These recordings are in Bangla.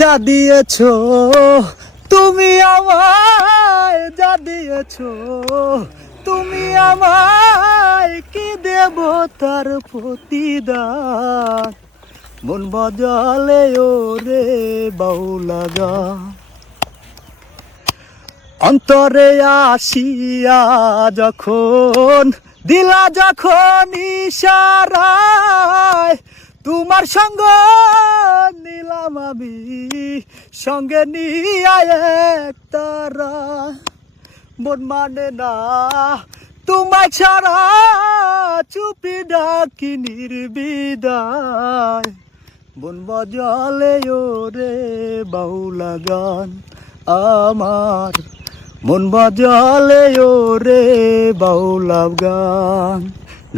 যা দিয়েছো তুমি আমায়, যা দিয়েছো তুমি আমায়, কি দেব তার প্রতিদান। মন বাজালে ওরে বাউলা গান, অন্তরে আসিয়া যখন দিলা যখন ইশারায়, তোমার সঙ্গ নিলাম আমি সঙ্গে নিয়ে এক তারা। মন মানে না তোমায় ছাড়া, চুপি ডাকি নির্বিদায়। মন বাজালে ওরে বাউলা গান আমার, মন বাজালে ওরে বাউলা গান।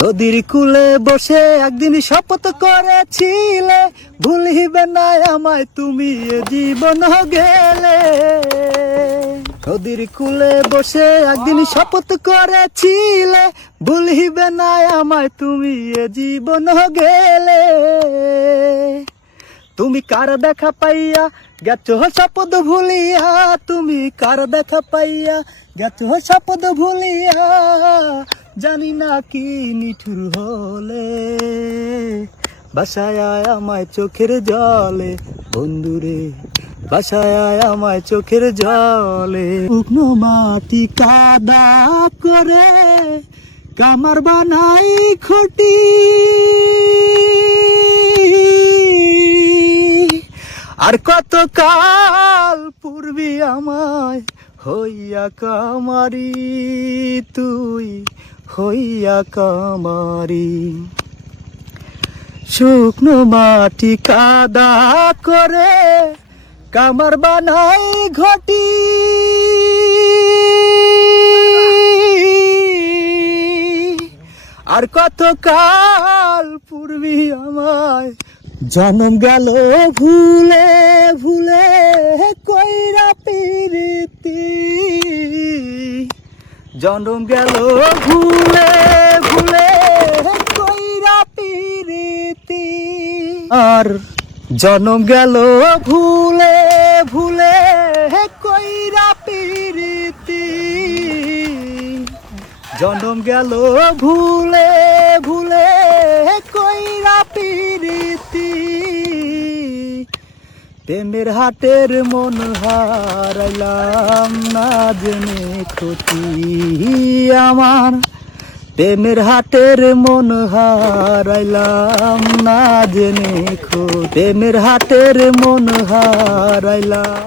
নদীর কূলে বসে একদিন শপথ করেছিলে, ভুলিবে না আমায় তুমি এ জীবন গেলে। নদীর কূলে বসে একদিন শপথ করেছিলে, ভুলিবে না আমায় তুমি এ জীবন গেলে। তুমি কার দেখা পাইয়া গেছো শপথ ভুলিয়া, তুমি কার দেখা পাইয়া গেছো শপথ ভুলিয়া। জানি না কি নিঠুর হলে বাসায় আয় আমায় চোখের জলে, বন্ধুরে বাসায় আয় আমায় চোখের জলে। শুকনো মাটি কাদা করে কামার বানাই খুঁটি, আর কত কাল পূর্বী আমায় হইয়া কামারি, তুই হইয়া কামারি। শুকনো মাটি কাদা করে কামার বানাই ঘটি, আর কত কাল পূর্বী আমায় জনম গেল ভুলে ভুলে কইরা পিরিতি। জনম গেল ভুলে ভুলে কইরা পিরিতি, আর জনম গেল ভুলে ভুলে কইরা পিরিতি। জনম গেল ভুলে ভুলে কইরা পিরিতি। প্রেমের হাটের মন হারাইলাম না জেনে ক্ষতি আমার, প্রেমের হাটের মন হারাইলাম না জেনে ক্ষতি, প্রেমের হাটের মন হারাইলাম।